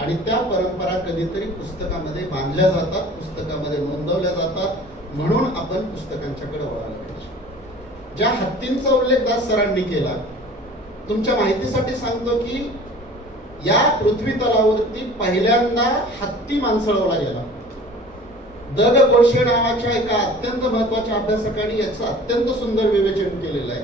आणि त्या परंपरा कधीतरी पुस्तकामध्ये बांधल्या जातात पुस्तकामध्ये नोंदवल्या जातात म्हणून आपण पुस्तकांच्याकडे वळायला पाहिजे. ज्या हत्तींचा उल्लेख दास सरांनी केला तुमच्या माहितीसाठी सांगतो की या पृथ्वी तलावरती पहिल्यांदा हत्ती माणसळवला गेला. द गोडशे नावाच्या एका अत्यंत महत्त्वाच्या अभ्यासकाने याचं अत्यंत सुंदर विवेचन केलेलं आहे.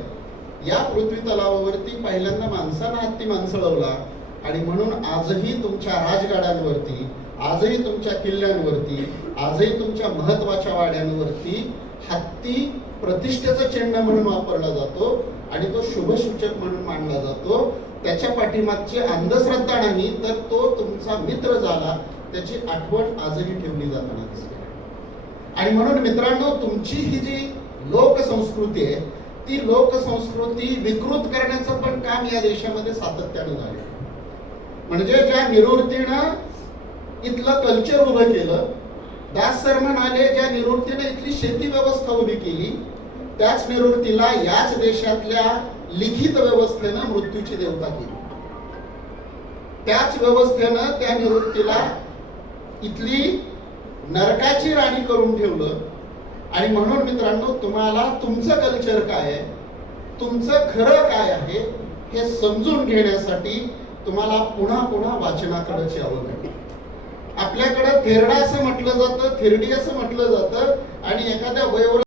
या पृथ्वी तलावावरती पहिल्यांदा माणसानं हत्ती माणसळवला आणि म्हणून आजही तुमच्या राजगाड्यांवरती आजही तुमच्या किल्ल्यांवरती आजही तुमच्या महत्त्वाच्या वाड्यांवरती हत्ती प्रतिष्ठेचा चिन्ह म्हणून वापरला जातो आणि तो शुभसूचक म्हणून मानला जातो. त्याच्या पाठीमागची अंधश्रद्धा नाही तर तो तुमचा मित्र झाला. त्याची आठवण आजही ठेवली जाताना दिसते. आणि म्हणून मित्रांनो तुमची ही जी लोकसंस्कृती आहे ती लोकसंस्कृती विकृत करण्याचं पण काम या देशामध्ये सातत्यानं झालं म्हणजे ज्या निवृत्तीनं इथलं कल्चर उभं केलं. दास सर म्हणाले ज्या निवृत्तीनं इथली शेती व्यवस्था उभी केली त्याच निवृत्तीला याच देशातल्या लिखित व्यवस्थेनं मृत्यूची देवता केली. त्याच व्यवस्थेनं त्या निवृत्तीला इथली नरकाची राणी करून ठेवलं. आणि म्हणून मित्रांनो तुम्हाला तुमचं कल्चर काय आहे? तुमचं खरं काय आहे? हे समजून घेण्यासाठी तुम्हाला पुन्हा पुन्हा वाचनाकडे यावं लागेल आपल्याकडे थेरडा असं म्हटलं जातं थेरडी असं म्हटलं जातं आणि एखाद्या वयवर